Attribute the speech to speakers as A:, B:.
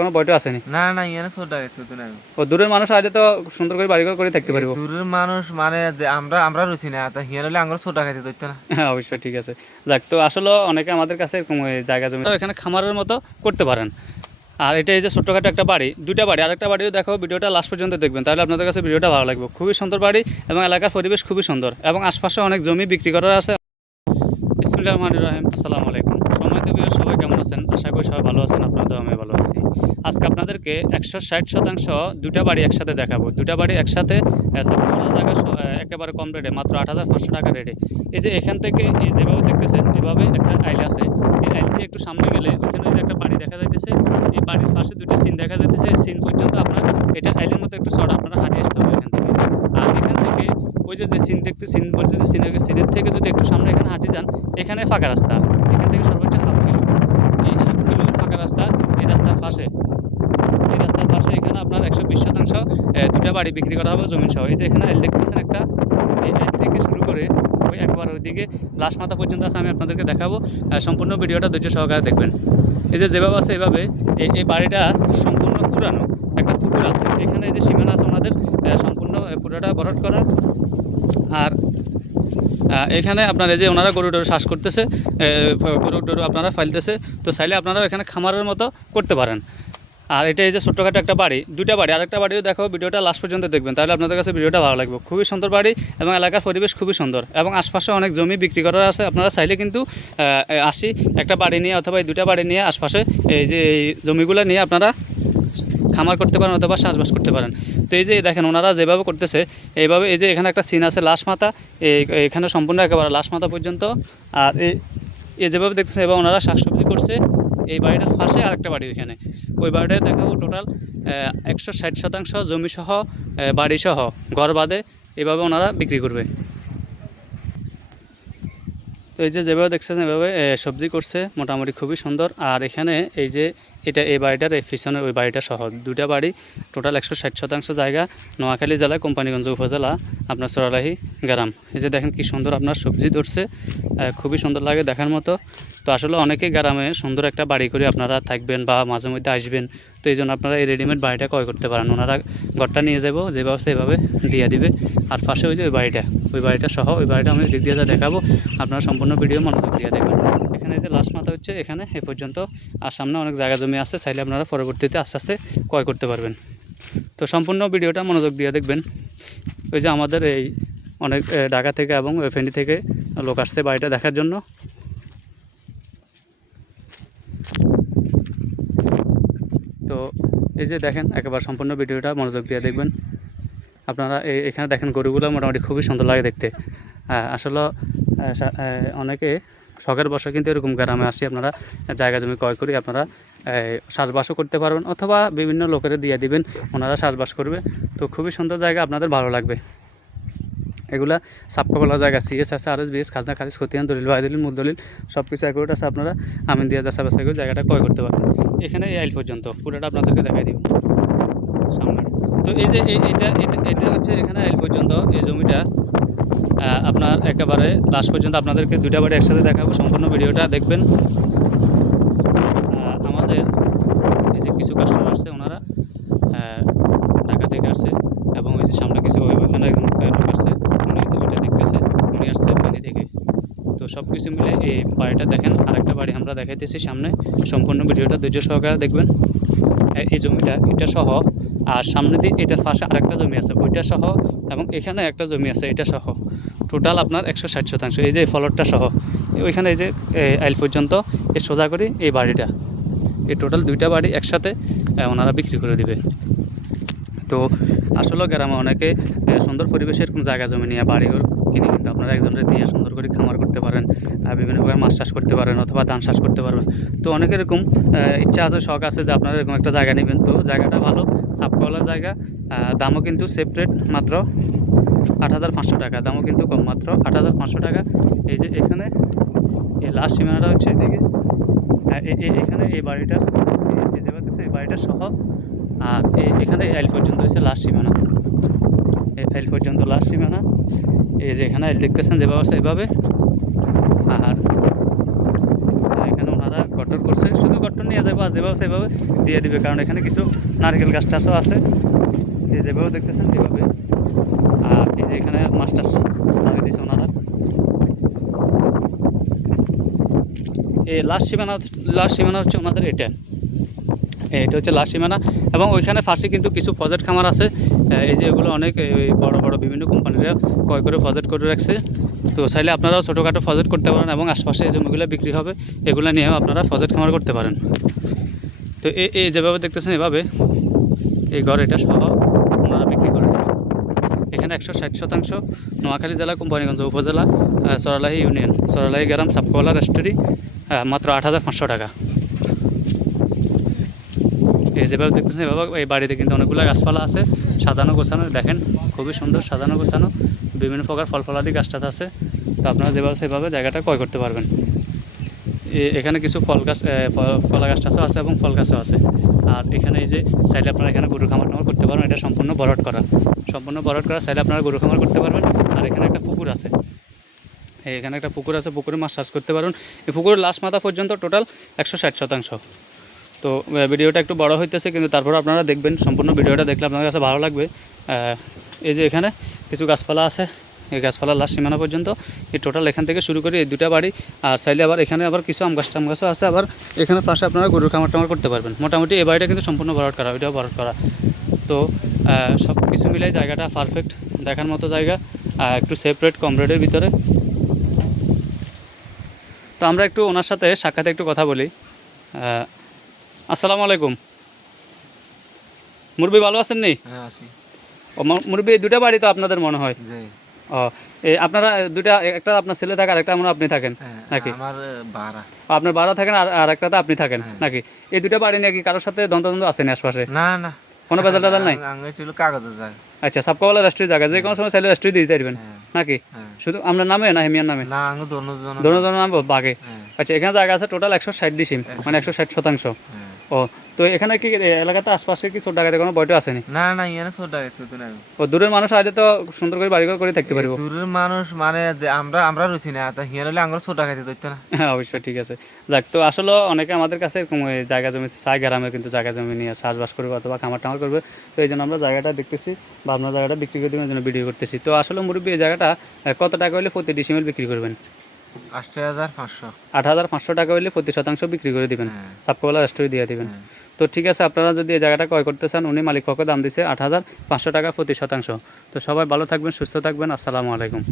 A: কোনো বয়টা আসেনি
B: না? না এখানে ছোট তো নাই
A: ও দূরের মানুষ আজ তো সুন্দর করে বাড়িঘর করে থাকতে পারব
B: দূরের মানুষ মানে যে আমরা আমরা রুচি না তা হিয়ার হলে আঙ্গুর ছোট গাছ ধরতে না
A: হ্যাঁ অবশ্যই ঠিক আছে। যাক তো আসলে অনেকে আমাদের কাছে এরকম জায়গা জমি এখানে খামারের মতো করতে পারেন। আর এটা এই যে ছোট্টখাটো একটা বাড়ি দুইটা বাড়ি। আরেকটা বাড়িও দেখো ভিডিওটা লাস্ট পর্যন্ত দেখবেন। তাহলে আপনাদের কাছে ভিডিওটা ভালো লাগবে। খুবই সুন্দর বাড়ি এবং এলাকার পরিবেশ খুবই সুন্দর এবং আশপাশে অনেক জমি বিক্রি করার আছে। ইসমিল্লা রহমান রহিম। আসসালামু আলাইকুম। সময় তো সবাই কেমন আছেন? আশা করি সবাই ভালো আছেন আপনাদের আমি ভালো আছি। আজকে আপনাদেরকে একশো ষাট শতাংশ দুটা বাড়ি একসাথে দেখাবো। দুটা বাড়ি একসাথে সাততলা জায়গা একেবারে কম রেটে মাত্র আট হাজার পাঁচশো টাকা রেটে এই যে এখান থেকে যেভাবে দেখতেছেন, এভাবে একটা আইল আছে। এই আইল দিয়ে একটু সামনে গেলে ওখানে যে একটা বাড়ি দেখা যাইতেছে, এই বাড়ির পাশে দুটো সিন দেখা যাইতেছে। সিন পর্যন্ত আপনার এটা আইলের মতো একটু শর্ট আপনারা হাঁটে আসতে হবে এখান থেকে। আর এখান থেকে ওই যে সিন দেখতে সিন পর্যন্ত সিনের সিনের থেকে যদি একটু সামনে এখানে হাঁটে যান, এখানে ফাঁকা রাস্তা। এখান থেকে সর্বোচ্চ হাফ কিলো। এই হাফ কিলো ফাঁকা রাস্তা, এই রাস্তার পাশে এই রাস্তার পাশে এখানে আপনার শতাংশ এ, দুটা বাড়ি বিক্রি করা হবে জমিন সহ এই যে এখানে এল দেখতেছেন একটা এই এল থেকে শুরু করে ওই একবার ওইদিকে লাশ মাথা পর্যন্ত আছে আমি আপনাদেরকে দেখাবো। সম্পূর্ণ ভিডিওটা ধৈর্য সহকারে দেখবেন। এই যে যেভাবে আছে এভাবে এই বাড়িটা সম্পূর্ণ পুরানো একটা পুকুর আছে। এখানে যে সীমানা আছে ওনাদের সম্পূর্ণ পুরোটা ভরাট করা। আর এখানে আপনার এই যে ওনারা গরু টরু শ্বাস করতেছে গরু টরু আপনারা ফাইলতেছে তো চাইলে আপনারা এখানে খামারের মতো করতে পারেন। আর এটা এই যে ছোট্টখাটো একটা বাড়ি, দুইটা বাড়ি, আরেকটা বাড়িও দেখো, ভিডিওটা লাস্ট পর্যন্ত দেখবেন, তাহলে আপনাদের কাছে ভিডিওটা ভালো লাগবে। খুবই সুন্দর বাড়ি এবং এলাকার পরিবেশ খুবই সুন্দর এবং আশপাশে অনেক জমি বিক্রি করার আছে। আপনারা চাইলে কিন্তু আসি, একটা বাড়ি নিয়ে অথবা এই দুটা বাড়ি নিয়ে আশপাশে এই যে এই জমিগুলো নিয়ে আপনারা খামার করতে পারেন অথবা চাষবাস করতে পারেন। তো এই যে দেখেন, ওনারা যেভাবে করতেছে, এইভাবে এই যে এখানে একটা সিন আছে, লাশ মাথা এখানে সম্পূর্ণ একেবারে লাশ মাথা পর্যন্ত। আর এই যেভাবে দেখতেছে এবার ওনারা শাকসবজি করছে। এই বাড়িটার পাশে আরেকটা বাড়ি ওইখানে। ওই বাড়িটায় দেখাবো টোটাল একশো ষাট শতাংশ জমিসহ বাড়িসহ ঘর বাদে এভাবে ওনারা বিক্রি করবে। তো এই যে যেভাবে দেখছেন এভাবে সবজি করছে, মোটামুটি খুবই সুন্দর। আর এখানে এই যে এটা এই বাড়িটার এই ওই বাড়িটা সহ। দুইটা বাড়ি টোটাল একশো ষাট শতাংশ জায়গা, নোয়াখালী জেলা, কোম্পানিগঞ্জ উপজেলা, আপনার চরালাহি গ্রাম। এই যে দেখেন কি সুন্দর আপনার সবজি ধরছে খুবই সুন্দর লাগে দেখার মতো। তো আসলে অনেকেই গ্রামে সুন্দর একটা বাড়ি করে আপনারা থাকবেন বা মাঝে মধ্যে আসবেন। তো এই জন্য আপনারা এই রেডিমেড বাড়িটা ক্রয় করতে পারেন। ওনারা ঘরটা নিয়ে যাব যেভাবে সেভাবে দিয়ে দিবে। আর পাশে ওই যে ওই বাড়িটা ওই বাড়িটা সহ, ওই বাড়িটা আমি দিক দিয়ে যা দেখাবো, আপনারা সম্পূর্ণ ভিডিও মনোযোগ দিয়ে দেখবেন। এখানে যে লাস্ট মাথা হচ্ছে, এখানে এ পর্যন্ত আর সামনে অনেক জায়গা জমি আছে, চাইলে আপনারা পরবর্তীতে আস্তে আস্তে ক্রয় করতে পারবেন। তো সম্পূর্ণ ভিডিওটা মনোযোগ দিয়ে দেখবেন। ওই যে আমাদের এই অনেক ঢাকা থেকে এবং ফেনি থেকে লোক আসছে বাড়িটা দেখার জন্য। তো এই যে দেখেন, একেবারে সম্পূর্ণ ভিডিওটা মনোযোগ দিয়ে দেখবেন। আপনারা এই এখানে দেখেন গরুগুলো মোটামুটি খুবই সুন্দর লাগে দেখতে। আসলে অনেকে শখের বসে কিন্তু এরকম গ্রামে আসি, আপনারা জায়গা জমি ক্রয় করি, আপনারা চাষবাসও করতে পারবেন অথবা বিভিন্ন লোকেরা দিয়ে দিবেন, ওনারা চাষবাস করবে। তো খুবই সুন্দর জায়গা, আপনাদের ভালো লাগবে। এগুলা সাপকাবলা জায়গা সিএস আছে আর এস বিএস খাজনা, খারিজ, খতিয়ান, দলিল বাই দলিল মুদ দলিল সব কিছু অ্যাকুরেট আছে, আপনারা আমিন দিয়ে যাচা বাছাই করে জায়গাটা ক্রয় করতে পারবেন। এখানে এই আইল পর্যন্ত, পুরোটা আপনাদেরকে দেখাই দিব। সামনে। তো এই যে এটা এটা হচ্ছে এখানে আইল পর্যন্ত, এই জমিটা আপনার একেবারে লাস্ট পর্যন্ত আপনাদেরকে দুইটা বাড়ি একসাথে দেখাবো, সম্পূর্ণ ভিডিওটা দেখবেন। আমাদের এই যে কিছু কাস্টমার আসছে ওনারা ঢাকা থেকে আসছে এবং ওই যে সামনে কিছু একজন লোক আসছে উনি ওইটা দেখতেছে, উনি আসছে ফেনী থেকে। তো সব কিছু মিলে এই বাড়িটা দেখেন, আরেকটা বাড়ি আমরা দেখাইতেছি সামনে, সম্পূর্ণ ভিডিওটা ধৈর্য সহকারে দেখবেন। এই জমিটা, এটা সহ আর সামনে দিয়ে এটার পাশে আরেকটা জমি আছে, ওইটা সহ এবং এখানে একটা জমি আছে, এটা সহ। টোটাল আপনার একশো ষাট শতাংশ, এই যে ফলটটা সহ। ওইখানে এই যে আইল পর্যন্ত এই সোজা করি এই বাড়িটা। এই টোটাল দুইটা বাড়ি একসাথে ওনারা বিক্রি করে দিবে। তো আসলে গ্রামে অনেকে সুন্দর পরিবেশের কোনো জায়গা জমি নিয়ে বাড়িঘর কিনে কিন্তু আপনারা একজনের দিয়ে সুন্দর করে খামার করতে পারেন আর বিভিন্নভাবে মাছ চাষ করতে পারেন অথবা ধান চাষ করতে পারবেন। তো অনেক এরকম ইচ্ছা আছে, শখ আছে যে আপনারা এরকম একটা জায়গা নেবেন। তো জায়গাটা ভালো, সাপকলার জায়গা দামও কিন্তু সেপারেট মাত্র আট হাজার পাঁচশো টাকা, দামও কিন্তু কম মাত্র আট হাজার পাঁচশো টাকা। এই যে এখানে এই লাস্ট সীমানাটা হচ্ছে এদিকে। এখানে এই বাড়িটার, এই- যে এই বাড়িটার সহ আর এখানে এল পর্যন্ত হচ্ছে লাস্ট সীমানা। এই এল পর্যন্ত লাস্ট সীমানা। এই যে এখানে দেখতেছেন যেভাবে আছে এভাবে। আর এখানে ওনারা গটর করছে। শুধু গটর নিয়ে যাব, আর যেভাবে সেভাবে দিয়ে দিবে, কারণ এখানে কিছু নারকেল গাছ টাছও আছে। এই যেভাবে দেখতেছেন, এভাবে। আর এই যে এখানে মাস্টার সারি দিয়েছে ওনারা। এই লাস্ট সীমানা লাস্ট সীমানা হচ্ছে ওনাদের এটা এটা হচ্ছে লাস্ট এবং ওইখানে ফাঁসে কিন্তু কিছু প্রজেক্ট খামার আছে। এই যে এগুলো অনেক বড় বড় বিভিন্ন কোম্পানিরা ক্রয় করে প্রজেক্ট করে রাখছে। তো চাইলে আপনারাও ছোটোখাটো প্রজেক্ট করতে পারেন এবং আশপাশে এই জমিগুলো বিক্রি হবে, এগুলো নিয়েও আপনারা প্রজেক্ট খামার করতে পারেন। তো এই এই যেভাবে দেখতেছেন এভাবে এই ঘর, এটা সহ ওনারা বিক্রি করে দেবেন এখানে একশো ষাট শতাংশ নোয়াখালী জেলা, কোম্পানিগঞ্জ উপজেলা সরালাহি ইউনিয়ন, সরালাহি গ্রাম, সাপকোলা রেস্টুরি মাত্র আট হাজার পাঁচশো টাকা। এই যেভাবে দেখতেছেন, এভাবে এই বাড়িতে কিন্তু অনেকগুলো গাছপালা আছে। সাজানো, গোছানো, দেখেন, খুবই সুন্দর সাজানো, গোছানো। বিভিন্ন প্রকার ফল ফলাদি আছে। তো আপনারা যেভাবে সেভাবে জায়গাটা ক্রয় করতে পারবেন। এখানে কিছু ফল গাছ কলা গাছ টাছও আছে এবং ফল গাছও আছে। আর এখানে এই যে সাইডে আপনারা এখানে গরু খামার টামার করতে পারবেন, এটা সম্পূর্ণ বরট করা। সম্পূর্ণ বরট করা সাইডে আপনারা গরু খামার করতে পারবেন। আর এখানে একটা পুকুর আছে। এখানে একটা পুকুর আছে, পুকুরে মাছ চাষ করতে পারবেন এই পুকুরের লাস্ট মাথা পর্যন্ত টোটাল একশো ষাট শতাংশ। তো ভিডিওটা একটু বড় হইতেছে, কিন্তু তারপর আপনারা দেখবেন, সম্পূর্ণ ভিডিওটা দেখলে আপনাদের কাছে ভালো লাগবে। এই যে এখানে কিছু গাছপালা আছে, এই গাছপালা লাস্ট সীমানা পর্যন্ত। এই টোটাল এখান থেকে শুরু করে এই দুটা বাড়ি, আর চাইলে আবার এখানে আবার কিছু আম গাছ টাম গাছও আছে, আবার এখানে পাশে আপনারা গরুর খামার টামার করতে পারবেন। মোটামুটি এই বাড়িটা কিন্তু সম্পূর্ণ ভরাট করা ওইটাও ভরাট করা। তো সব কিছু মিলাই জায়গাটা পারফেক্ট দেখার মতো জায়গা একটু সেপারেট কম রেটের ভিতরে। তো আমরা একটু ওনার সাথে সাক্ষাতে একটু কথা বলি। আসসালামু আলাইকুম। মুরবি ভালো আছেন নি?
B: হ্যাঁ আছি।
A: মুরবি দুটা বাড়ি তো আপনাদের মনে হয়? ও এই আপনারা দুটা একটা আপনার ছেলে থাকে আর একটা হয় আপনি থাকেন
B: হ্যাঁ,
A: নাকি?
B: আমার বাড়া
A: আপনার বাড়া থাকেন আর আর একটাতে আপনি থাকেন
B: হ্যাঁ।
A: নাকি? এই দুটা বাড়ি নাকি কারোর সাথে দ্বন্দ্ব আশপাশে?
B: না না।
A: কোনো বেদাল টেদাল নাই? আচ্ছা সাবকাওয়ালা রেস্টুরেন্ট জায়গা যে কোনো সময় চাইলে রেস্টুরেন্ট দিতে পারবেন নাকি? শুধু আপনার নামে না হেমিয়ার নামে?
B: না দোনো
A: দোনো নাম
B: হ্যাঁ।
A: আচ্ছা এখানে জায়গা আছে টোটাল একশো ষাট ডিসিম মানে একশো ষাট শতাংশ। ও তো এখানে কি এলাকাতে আশপাশে কি কোনো বইটা আসেনি?
B: না না একটু তো নাই।
A: ও দূরের মানুষ তো সুন্দর করে বাড়িঘর করে থাকতে পারব।
B: দূরের মানুষ মানে যে আমরা আমরা রুচি না তা হিয়ার হলে ধরতো না।
A: হ্যাঁ অবশ্যই ঠিক আছে। যাক তো আসলে অনেকে আমাদের কাছে এরকম জায়গা জমি চায় গ্রামে কিন্তু জায়গা জমি নিয়ে চাষবাস করবে অথবা খামার টামার করবে। তো এই জন্য আমরা জায়গাটা দেখতেছি বা আপনার জায়গাটা বিক্রি করে দেওয়ার জন্য ভিডিও করতেছি। তো আসলে মুরব্বী এই জায়গাটা কত টাকা হলে প্রতি ডিসিমেল বিক্রি করবেন? আট হাজার পাঁচশো টাকা হইলে প্রতি শতাংশ বিক্রি করে দিবেন। সাপকোলা স্টোরি দিয়ে দিবেন।
B: হ্যাঁ।
A: তো ঠিক আছে আপনারা যদি এই জায়গাটা ক্রয় করতে চান উনি মালিক পক্ষ দাম দিছে আট হাজার পাঁচশো টাকা প্রতি শতাংশ। তো সবাই ভালো থাকবেন সুস্থ থাকবেন। আসসালামু আলাইকুম।